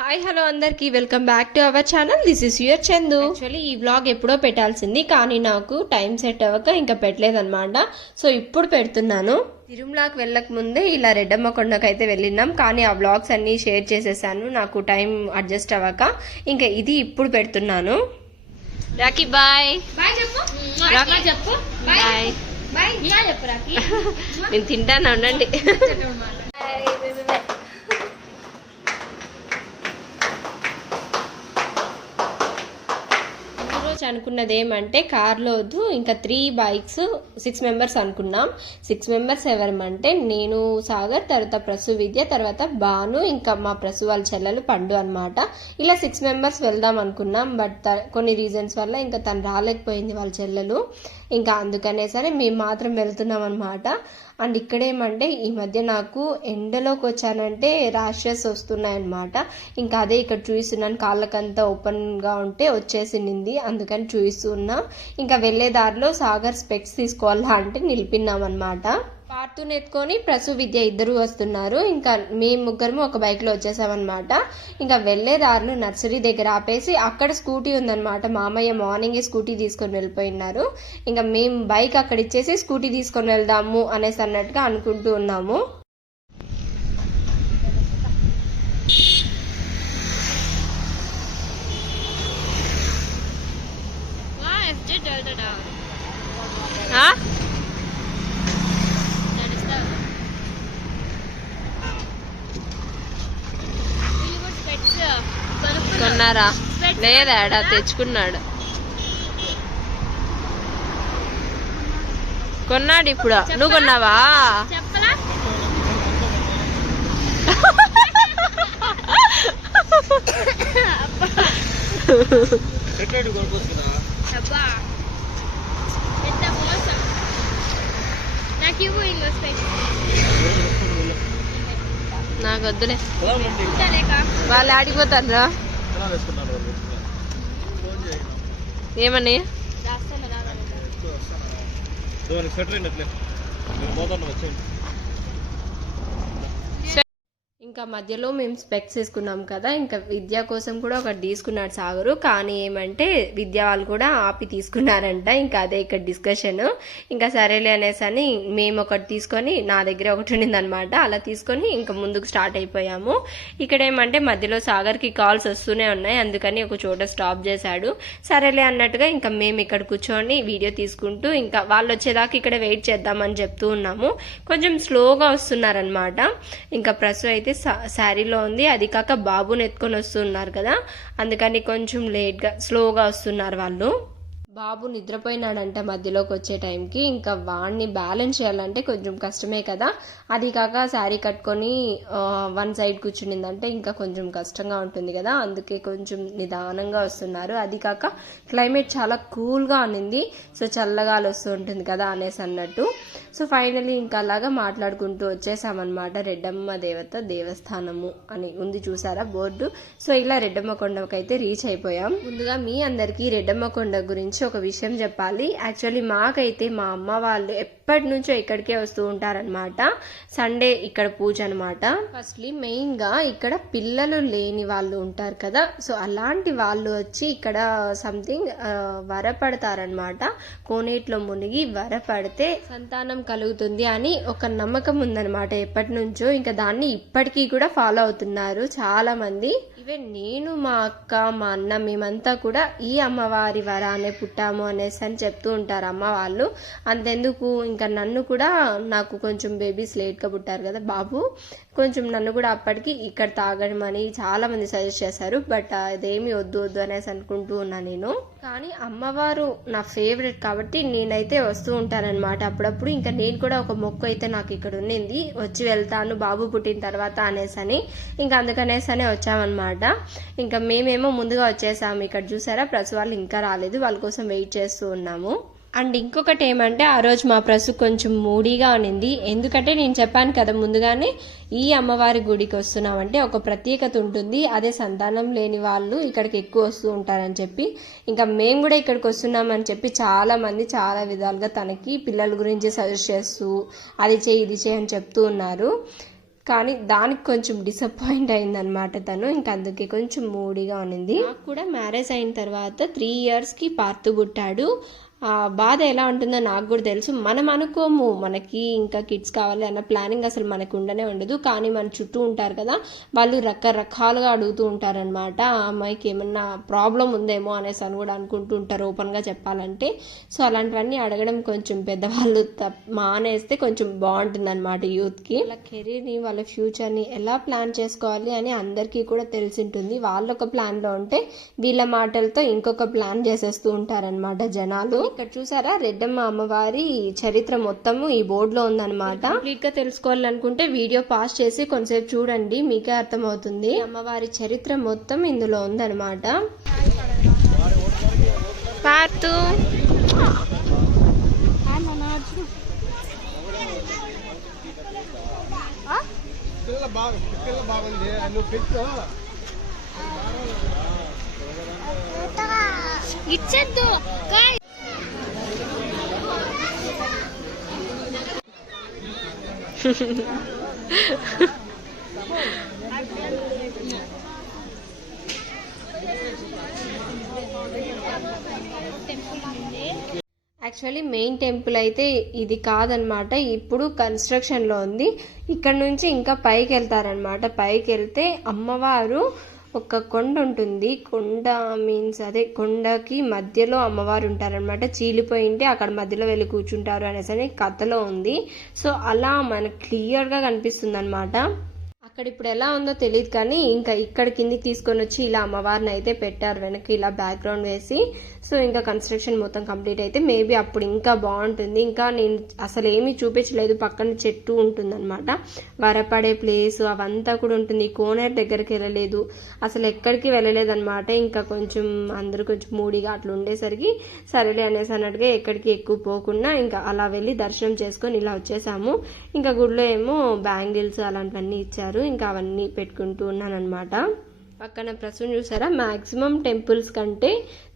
Hi hello అందరికి. Welcome back to our channel this is your Chandu actually ఈ vlog ఎప్పుడో పెట్టాల్సింది కానీ నాకు టైం సెట్ అవ్వక ఇంకా పెట్టలేదన్నమాట. సో ఇప్పుడు పెడుతున్నాను. తిరుమలకి వెళ్ళక ముందే ఇలా రెడ్డమ్మ కొండకైతే వెళ్ళినాం కానీ ఆ వ్లాగ్స్ అన్ని షేర్ చేసేసాను. నాకు టైం అడ్జస్ట్ అవ్వక ఇంకా ఇది ఇప్పుడు పెడుతున్నాను. రాకీ బాయ్ బాయ్ చెప్పు. బాయ్ చెప్పు. బాయ్ చెప్పు. నేను తింటాను ఉండండి ముందు రోజు అనుకున్నది ఏమంటే కార్లో వద్దు ఇంకా త్రీ బైక్స్ సిక్స్ మెంబర్స్ అనుకున్నాం. సిక్స్ మెంబర్స్ ఎవరమంటే నేను సాగర్ తర్వాత ప్రసు విద్య తర్వాత బాను ఇంకా మా ప్రసు వాళ్ళ చెల్లెలు పండు అనమాట ఇలా సిక్స్ మెంబర్స్ వెళ్దాం అనుకున్నాం బట్ కొన్ని రీజన్స్ వల్ల ఇంకా తను రాలేకపోయింది వాళ్ళ చెల్లెలు. ఇంకా అందుకనే సరే మేము మాత్రం వెళ్తున్నాం అనమాట అండ్ ఇక్కడేమంటే ఈ మధ్య నాకు ఎండలోకి వచ్చానంటే ర్యాషెస్ వస్తున్నాయన్నమాట. ఇంకా అదే ఇక్కడ చూస్తున్నాను కాళ్ళకంతా ఓపెన్గా ఉంటే వచ్చేసింది. అందుకని చూస్తున్నాం ఇంకా వెళ్ళే దారిలో సాగర్ స్పెక్స్ తీసుకోవాలా అంటే నిలిపినాం అనమాట పార్తూని ఎత్తుకొని ప్రసు విద్య ఇద్దరు వస్తున్నారు. ఇంకా మేము ముగ్గురము ఒక బైక్లో వచ్చేసామన్నమాట. ఇంకా వెళ్ళే దారిలో నర్సరీ దగ్గర ఆపేసి అక్కడ స్కూటీ ఉందన్నమాట. మామయ్య మార్నింగే స్కూటీ తీసుకొని వెళ్ళిపోయినారు. ఇంకా మేము బైక్ అక్కడ ఇచ్చేసి స్కూటీ తీసుకొని వెళ్దాము అనేసి అన్నట్టుగా అనుకుంటూ ఉన్నాము. Huh? కొనుక్కున్నారు కొన్నారా Specs లేదా? తెచ్చుకున్నాడు? కొన్నాడు ఇప్పుడు. నువ్వు కొన్నావా? నాకు ఇవ్వు ఇంకో స్పెట్స్ నాకు వాళ్ళు ఆడిపోతారా ఏమని? రాస్తాను రావాలి సెటర్ అయినట్లే మీరు పోతాను వచ్చేయండి. ఇంకా మధ్యలో మేము స్పెక్స్ వేసుకున్నాం కదా ఇంకా విద్య కోసం కూడా ఒకటి తీసుకున్నాడు సాగరు. కానీ ఏమంటే విద్య వాళ్ళు కూడా ఆపి తీసుకున్నారంట. ఇంకా అదే ఇక్కడ డిస్కషన్ ఇంకా సరేలే అనేసి అని మేము ఒకటి తీసుకొని నా దగ్గర ఒకటి ఉండిందనమాట అలా తీసుకొని ఇంకా ముందుకు స్టార్ట్ అయిపోయాము. ఇక్కడ ఏమంటే మధ్యలో సాగర్కి కాల్స్ వస్తూనే ఉన్నాయి. అందుకని ఒక చోట స్టాప్ చేశాడు. సరేలే అన్నట్టుగా ఇంకా మేము ఇక్కడ కూర్చొని వీడియో తీసుకుంటూ ఇంకా వాళ్ళు వచ్చేదాకా ఇక్కడ వెయిట్ చేద్దామని చెప్తూ ఉన్నాము. కొంచెం స్లోగా వస్తున్నారనమాట ఇంకా ప్రస్తుతం అయితే శారీలో ఉంది. అది కాక బాబుని ఎత్తుకొని వస్తున్నారు కదా. అందుకని కొంచెం లేట్గా స్లోగా వస్తున్నారు వాళ్ళు. బాబు నిద్రపోయినాడంట మధ్యలోకి వచ్చే టైంకి. ఇంకా వాడిని బ్యాలెన్స్ చేయాలంటే కొంచెం కష్టమే కదా. అది కాక శారీ కట్టుకొని వన్ సైడ్ కూర్చునిందంటే ఇంకా కొంచెం కష్టంగా ఉంటుంది కదా. అందుకే కొంచెం నిదానంగా వస్తున్నారు. అది కాక క్లైమేట్ చాలా కూల్గా ఉన్నింది సో చల్లగాలు వస్తూ ఉంటుంది కదా అనేసి అన్నట్టు. సో ఫైనలీ ఇంకా అలాగా మాట్లాడుకుంటూ వచ్చేసామన్నమాట. రెడ్డమ్మ దేవత దేవస్థానము అని ఉంది చూసారా బోర్డు. సో ఇలా రెడ్డమ్మ కొండకైతే రీచ్ అయిపోయాం. ముందుగా మీ అందరికీ రెడ్డమ్మ కొండ గురించి ఒక విషయం చెప్పాలి. యాక్చువల్లీ మాకైతే మా అమ్మ వాళ్ళు ఎప్పటి నుంచో ఇక్కడికే వస్తూ ఉంటారనమాట సండే ఇక్కడ పూజ అనమాట ఫస్ట్లీ మెయిన్గా ఇక్కడ పిల్లలు లేని వాళ్ళు ఉంటారు కదా. సో అలాంటి వాళ్ళు వచ్చి ఇక్కడ సంథింగ్ వరపడతారనమాట కోనేట్లో మునిగి వరపడితే సంతానం కలుగుతుంది అని ఒక నమ్మకం ఉందనమాట ఎప్పటి నుంచో. ఇంకా దాన్ని ఇప్పటికీ కూడా ఫాలో అవుతున్నారు చాలా మంది ఈవెన్ నేను మా అక్క మా అన్న మేమంతా కూడా ఈ అమ్మవారి వరానే పుట్టాము అనేసి అని చెప్తూ ఉంటారు అమ్మ వాళ్ళు. అంతెందుకు? ఇంకా నన్ను కూడా నాకు కొంచెం బేబీస్ లేట్గా పుట్టారు కదా బాబు. కొంచెం నన్ను కూడా అప్పటికి ఇక్కడ తాగడమని చాలా మంది సజెస్ట్ చేశారు బట్ అదేమి uh, వద్దు వద్దు అనేసి అనుకుంటూ ఉన్నా నేను. కానీ అమ్మవారు నా ఫేవరెట్ కాబట్టి నేనైతే వస్తూ ఉంటానన్నమాట అప్పుడప్పుడు. ఇంకా నేను కూడా ఒక మొక్క అయితే నాకు ఇక్కడ ఉండింది వచ్చి వెళ్తాను బాబు పుట్టిన తర్వాత అనేసని ఇంకా అందుకనేసనే వచ్చామన్నమాట. ఇంకా మేమేమో ముందుగా వచ్చేసాము. ఇక్కడ చూసారా? ప్రసు వాళ్ళు ఇంకా రాలేదు. వాళ్ళ కోసం వెయిట్ చేస్తూ ఉన్నాము. అండ్ ఇంకొకటి ఏమంటే ఆ రోజు మా ప్రసు కొంచెం మూడీగా ఉన్నింది. ఎందుకంటే నేను చెప్పాను కదా ముందుగానే ఈ అమ్మవారి గుడికి వస్తున్నామంటే ఒక ప్రత్యేకత ఉంటుంది. అదే సంతానం లేని వాళ్ళు ఇక్కడికి ఎక్కువ వస్తూ ఉంటారని చెప్పి. ఇంకా మేము కూడా ఇక్కడికి వస్తున్నామని చెప్పి చాలామంది చాలా విధాలుగా తనకి పిల్లల గురించి సజెస్ట్ చేస్తూ అది చేయి ఇది చేయి అని చెప్తూ ఉన్నారు. కానీ దానికి కొంచెం డిసప్పాయింట్ అయిందనమాట తను. ఇంకా అందుకే కొంచెం మూడీగా ఉన్నింది. నాకు కూడా మ్యారేజ్ అయిన తర్వాత త్రీ ఇయర్స్కి పార్తు పుట్టాడు. ఆ బాధ ఎలా ఉంటుందో నాకు కూడా తెలుసు. మనం అనుకోము మనకి ఇంకా కిడ్స్ కావాలి అన్న ప్లానింగ్ అసలు మనకు ఉండనే ఉండదు. కానీ మన చుట్టూ ఉంటారు కదా వాళ్ళు రకరకాలుగా అడుగుతూ ఉంటారనమాట ఆ అమ్మాయికి ఏమన్నా ప్రాబ్లం ఉందేమో అనేసి అని కూడా అనుకుంటూ ఉంటారు ఓపెన్గా చెప్పాలంటే. సో అలాంటివన్నీ అడగడం కొంచెం పెద్దవాళ్ళు మానేస్తే కొంచెం బాగుంటుంది అనమాట యూత్కి వాళ్ళ కెరీర్ని వాళ్ళ ఫ్యూచర్ని ఎలా ప్లాన్ చేసుకోవాలి అని అందరికీ కూడా తెలిసి ఉంటుంది వాళ్ళు ఒక ప్లాన్లో ఉంటే వీళ్ళ మాటలతో ఇంకొక ప్లాన్ చేసేస్తూ ఉంటారనమాట జనాలు. ఇక్కడ చూసారా? రెడ్డమ్మ అమ్మవారి చరిత్ర మొత్తము ఈ బోర్డులో ఉందన్నమాట. కంప్లీట్గా తెలుసుకోవాలనుకుంటే వీడియో పాస్ చేసి కొంతసేపు చూడండి మీకే అర్థమవుతుంది. అమ్మవారి చరిత్ర మొత్తం ఇందులో ఉందన్నమాట. పార్తు. ఇచ్చేద్దు. కాయ్. యాక్చువల్లీ మెయిన్ టెంపుల్ అయితే ఇది కాదనమాట. ఇప్పుడు కన్స్ట్రక్షన్లో ఉంది. ఇక్కడ నుంచి ఇంకా పైకి వెళ్తారనమాట. పైకి వెళ్తే అమ్మవారు ఒక కొండ ఉంటుంది. కొండ మీన్స్ అదే కొండకి మధ్యలో అమ్మవారు ఉంటారనమాట చీలిపోయి ఉంటే అక్కడ మధ్యలో వెళ్ళి కూర్చుంటారు అనేసి అని కథలో ఉంది. సో అలా మనకు క్లియర్గా కనిపిస్తుంది అనమాట అక్కడ ఇప్పుడు ఎలా ఉందో తెలియదు కానీ ఇంకా ఇక్కడ కిందికి తీసుకొని వచ్చి ఇలా అమ్మవారిని అయితే పెట్టారు. వెనక్కి ఇలా బ్యాక్గ్రౌండ్ వేసి. సో ఇంకా కన్స్ట్రక్షన్ మొత్తం కంప్లీట్ అయితే మేబీ అప్పుడు ఇంకా బాగుంటుంది. ఇంకా నేను అసలు ఏమీ చూపించలేదు. పక్కన చెట్టు ఉంటుందన్నమాట. వరపడే ప్లేస్ అవంతా కూడా ఉంటుంది. కోనేరు దగ్గరికి వెళ్ళలేదు. అసలు ఎక్కడికి వెళ్ళలేదు అనమాట ఇంకా కొంచెం అందరూ కొంచెం మూడిగా అట్లా ఉండేసరికి సరేలే అనేసి అన్నట్టుగా ఎక్కడికి ఎక్కువ పోకుండా ఇంకా అలా వెళ్ళి దర్శనం చేసుకొని ఇలా వచ్చేసాము. ఇంకా గుడిలో ఏమో బ్యాంగిల్స్ అలాంటివన్నీ ఇచ్చారు. ఇంకా అవన్నీ పెట్టుకుంటూ ఉన్నానమాట పక్కన ప్రసూన్ చూసారా? మ్యాక్సిమం టెంపుల్స్ కంటే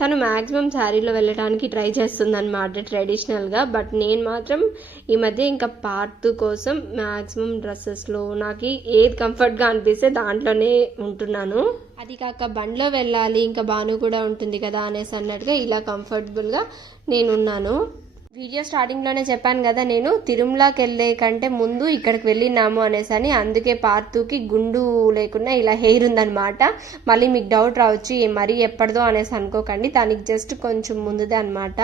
తను మ్యాక్సిమం శారీలో వెళ్ళడానికి ట్రై చేస్తుందన్నమాట ట్రెడిషనల్గా. బట్ నేను మాత్రం ఈ మధ్య ఇంకా పార్ట్ కోసం మ్యాక్సిమం డ్రెస్సెస్లో నాకు ఏది కంఫర్ట్గా అనిపిస్తే దాంట్లోనే ఉంటున్నాను. అది కాక బండ్లో వెళ్ళాలి ఇంకా బాను కూడా ఉంటుంది కదా అనేసి అన్నట్టుగా ఇలా కంఫర్టబుల్గా నేను ఉన్నాను. వీడియో స్టార్టింగ్లోనే చెప్పాను కదా నేను తిరుమలకి వెళ్ళే కంటే ముందు ఇక్కడికి వెళ్ళినాము అనేసి అని అందుకే పార్తుకి గుండు లేకుండా ఇలా హెయిర్ ఉందనమాట మళ్ళీ మీకు డౌట్ రావచ్చు మరీ ఎప్పటిదో అనేసి అనుకోకండి. దానికి జస్ట్ కొంచెం ముందుదే అనమాట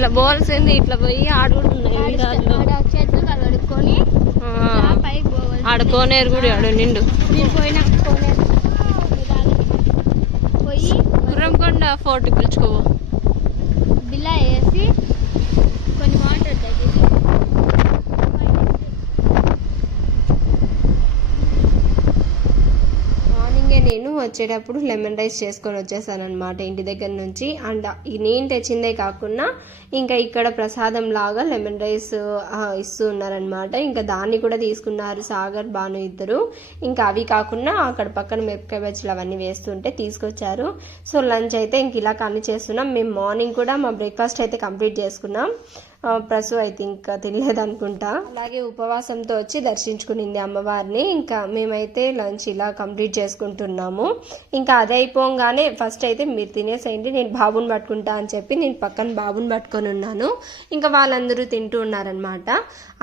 ఇట్లా పోవాల్సింది ఇట్లా పోయి ఆడుకుంటున్నాయి చేతులు కడుక్కొని పైకి పోవాలి. ఆడుకోనేరు కూడా ఆడు నిండు. గుర్రంకొండ ఫోర్ట్ పిలుచుకోవు బిల్లా వేసి కొన్ని వాటర్ తగ్గించి మార్నింగే నేను వచ్చేటప్పుడు లెమన్ రైస్ చేసుకొని వచ్చేసాను అనమాట ఇంటి దగ్గర నుంచి. అండ్ నేను తెచ్చిందే కాకుండా ఇంకా ఇక్కడ ప్రసాదం లాగా లెమన్ రైస్ ఇస్తూ ఉన్నారనమాట ఇంకా దాన్ని కూడా తీసుకున్నారు సాగర్ బాను ఇద్దరు. ఇంకా అవి కాకుండా అక్కడ పక్కన మిరపకాయ బజ్జీలు అవన్నీ వేస్తుంటే తీసుకొచ్చారు. సో లంచ్ అయితే ఇంక ఇలా కానీ చేస్తున్నాం. మేము మార్నింగ్ కూడా మా బ్రేక్ఫాస్ట్ అయితే కంప్లీట్ చేసుకున్నాం. ప్రసు అయితే ఇంకా తినలేదు అనుకుంటా అలాగే ఉపవాసంతో వచ్చి దర్శించుకునింది అమ్మవారిని. ఇంకా మేమైతే లంచ్ ఇలా కంప్లీట్ చేసుకుంటున్నాము. ఇంకా అది అయిపోగానే ఫస్ట్ అయితే మీరు తినేసేయండి నేను బాబుని పట్టుకుంటా అని చెప్పి నేను పక్కన బాబుని పట్టుకొని ఉన్నాను. ఇంకా వాళ్ళందరూ తింటూ ఉన్నారనమాట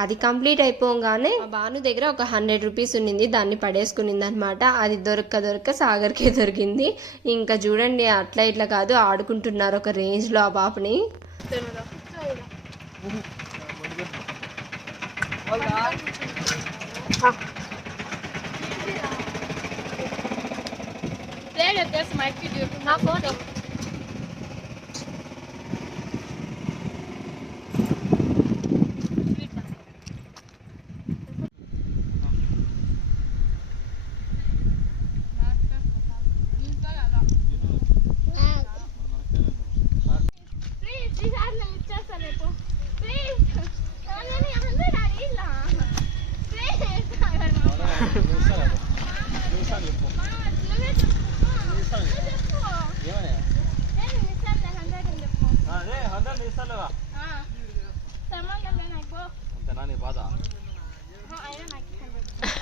అది కంప్లీట్ అయిపోగానే బాను దగ్గర ఒక హండ్రెడ్ రూపీస్ ఉన్నింది దాన్ని పడేసుకునింది అనమాట అది దొరక్క దొరక్క సాగర్కే దొరికింది. ఇంకా చూడండి అట్లా ఇట్లా కాదు ఆడుకుంటున్నారు ఒక రేంజ్లో ఆ పాపని. Dale, that's my video. Now photo.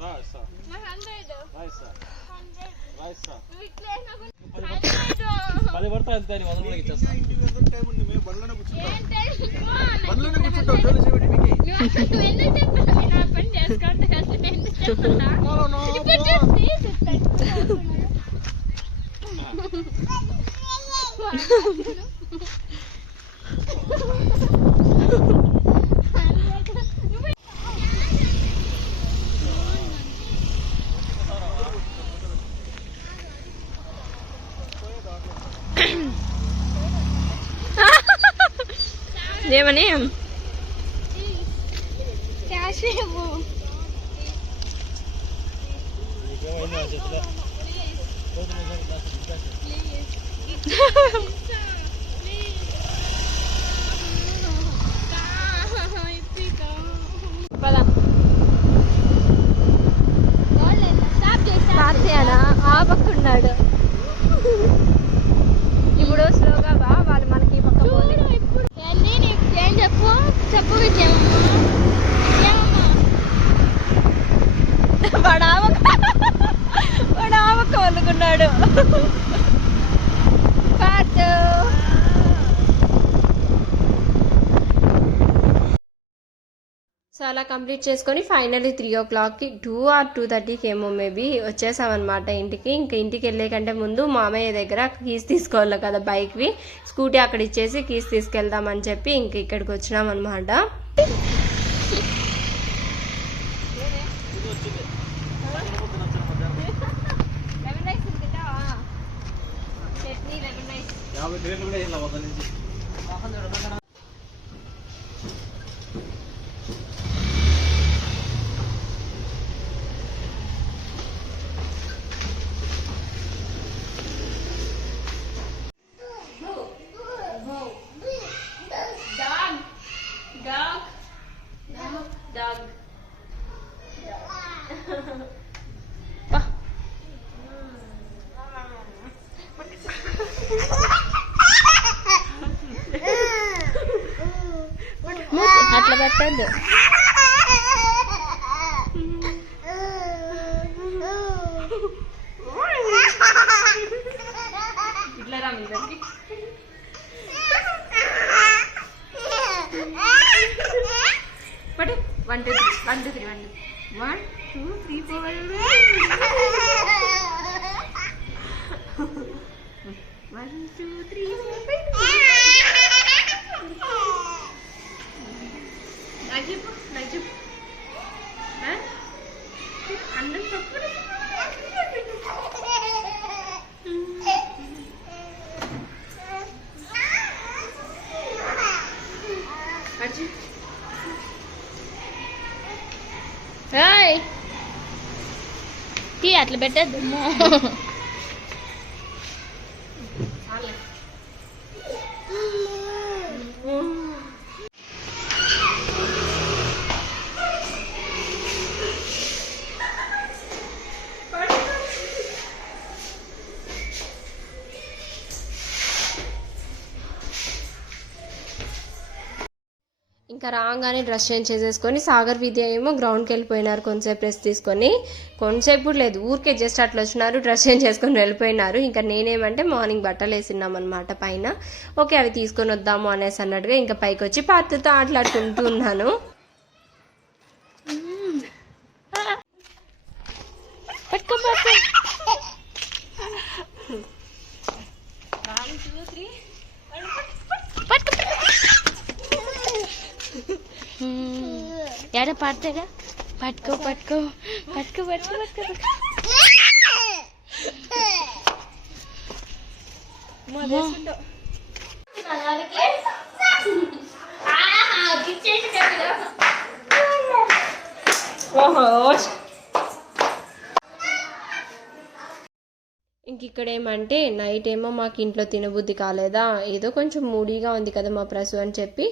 రా ఇస్తా నా హండ్రెడ్ రా ఇస్తా హండ్రెడ్ రా ఇస్తా నువ్వు ఇట్లా వేసినా కూడా హండ్రెడ్ పది పడతా అంతే నీ వంద రూపాయలకి ఇచ్చేస్తా ఏం తెలుసు బండ్లోనే కూర్చుంటావు జోలి చేయబెట్టి మీకు నువ్వు ఎందుకు చెప్పాలి నా పని చేసుకుంటా కదా నేను ఎందుకు చెప్పాలా ఇప్పుడు చూసి చెప్తాను ఏమని క్యాష్ ఇవ్వు నీకేమైంది ఆ చేతిలో రోజు రోజు దాచి దాచి. పద స్టాప్ చేసా తాతయ్యనా ఆపక్కున్నాడు ఇప్పుడు స్లోగా వా వాళ్ళు మనకి ఈ పక్క పోనీ ఏంది నీకు ఏం చెప్పు చెప్పు విజయమ్మ విజయమ్మ వాడు ఆవక వాడు ఆవక వండుకున్నాడు పాటు సో అలా కంప్లీట్ చేసుకొని ఫైనల్లీ త్రీ ఓ క్లాక్కి టూ ఆర్ టూ థర్టీకి ఏమో మేబీ వచ్చేసామన్నమాట ఇంటికి. ఇంకా ఇంటికి వెళ్ళే కంటే ముందు మామయ్య దగ్గర కీస్ తీసుకోవాలి కదా బైక్వి. స్కూటీ అక్కడ ఇచ్చేసి కీస్ తీసుకెళ్దామని చెప్పి ఇంక ఇక్కడికి వచ్చినాం అనమాట చట్నీ లెమన్ రైస్ యాభై రేట్లు కూడా ఇలా వద్ద నుంచి Dog. Dog. Dog. Dog. అట్లా పెట్టద్దు ఇట్లా రా మీ దగ్గరికి పట్టు one two three one two three one one two three four one two three నాకు చెప్పు నాకు చెప్పు ఆ? అన్నం తప్పు అర్జున్ హాయ్ టీ అట్లా పెట్టద్దు చాలే ఇంకా రాగానే డ్రెస్ చేంజ్ చేసేసుకొని సాగర్ విద్య ఏమో గ్రౌండ్కి వెళ్ళిపోయినారు కొంతసేపు రెస్ట్ తీసుకొని. కొంతసేపు లేదు ఊరికే జస్ట్ అట్లా వచ్చినారు డ్రెస్ చేంజ్ చేసుకొని వెళ్ళిపోయినారు. ఇంకా నేనేమంటే మార్నింగ్ బట్టలు వేసినాం అనమాట పైన. ఓకే అవి తీసుకొని వద్దాము అనేసి అన్నట్టుగా ఇంకా పైకి వచ్చి పాత్రతో ఆటలాడుకుంటూ ఉన్నాను. పట్టుకో పట్టుకో పట్టుకో ఎడ పడతాగా? పట్టుకో పట్టుకో. పట్టుకో పట్టుకో పట్టుకో. ఓహో ఇంక ఇక్కడ ఏమంటే నైట్ ఏమో మాకు ఇంట్లో తినబుద్ధి కాలేదా? ఏదో కొంచెం మూడీగా ఉంది కదా మా ప్రసు అని చెప్పి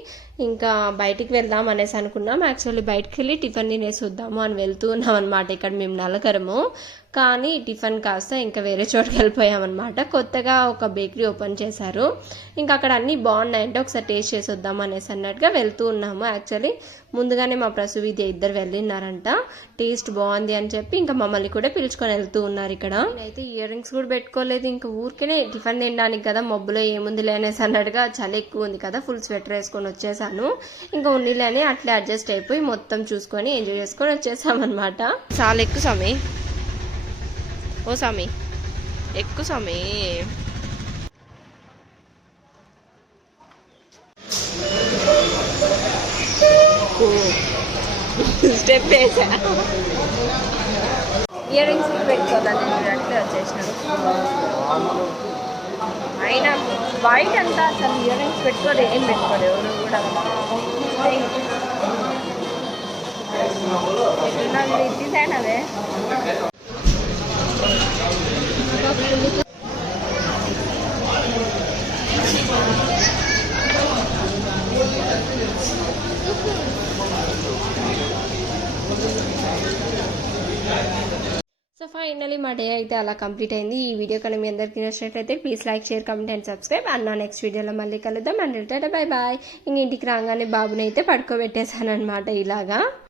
ఇంకా బయటికి వెళ్దాం అనేసి అనుకున్నాం యాక్చువల్లీ బయటికి వెళ్ళి టిఫిన్ తినేసి వద్దాము అని వెళ్తూ ఉన్నాం అనమాట ఇక్కడ మేము నలకరము. కానీ టిఫిన్ కాస్త ఇంకా వేరే చోటుకి వెళ్ళిపోయామన్నమాట. కొత్తగా ఒక బేకరీ ఓపెన్ చేశారు. ఇంకా అక్కడ అన్నీ బాగున్నాయంటే ఒకసారి టేస్ట్ చేసి వద్దాం అనేసి అన్నట్టుగా వెళ్తూ ఉన్నాము. యాక్చువల్లీ ముందుగానే మా ప్రసు విద్య ఇద్దరు వెళ్ళినారంట టేస్ట్ బాగుంది అని చెప్పి ఇంకా మమ్మల్ని కూడా పిలుచుకొని వెళ్తూ ఉన్నారు ఇక్కడ. నేనైతే ఇయర్ రింగ్స్ కూడా పెట్టుకోలేదు. ఇంకా ఊరికేనే టిఫిన్ తినడానికి కదా మబ్బులో ఏముంది అనేసి అన్నట్టుగా చలి ఎక్కువ ఉంది కదా ఫుల్ స్వెటర్ వేసుకొని వచ్చేసాను. ఇంకా ఉన్నీలేని అట్లే అడ్జస్ట్ అయిపోయి మొత్తం చూసుకొని ఎంజాయ్ చేసుకొని వచ్చేసామన్నమాట. చాలా ఎక్కువ సమీ ఓ స్వామి. ఎక్కువ స్వామి. స్టెప్ వేసా. ఇయర్ రింగ్స్ పెట్టుకోదండి నేను అట్లే అయినా వైట్ అంతా అసలు ఇయర్ రింగ్స్ పెట్టుకోదు ఏం పెట్టుకోదు ఎవరు కూడా. ఎట్లున్నా మీరు ఇచ్చేసానవే సో ఫైనలీ మా డే అయితే అలా కంప్లీట్ అయింది. ఈ వీడియో కనుక మీ అందరికీ నచ్చినట్లయితే please like share comment and subscribe. అన్న నెక్స్ట్ వీడియోలో మళ్ళీ కలుద్దాం. And bye bye. ఇంక ఇంటికి రాగానే బాబుని అయితే పడుకోబెట్టేశాను అనమాట ఇలాగా.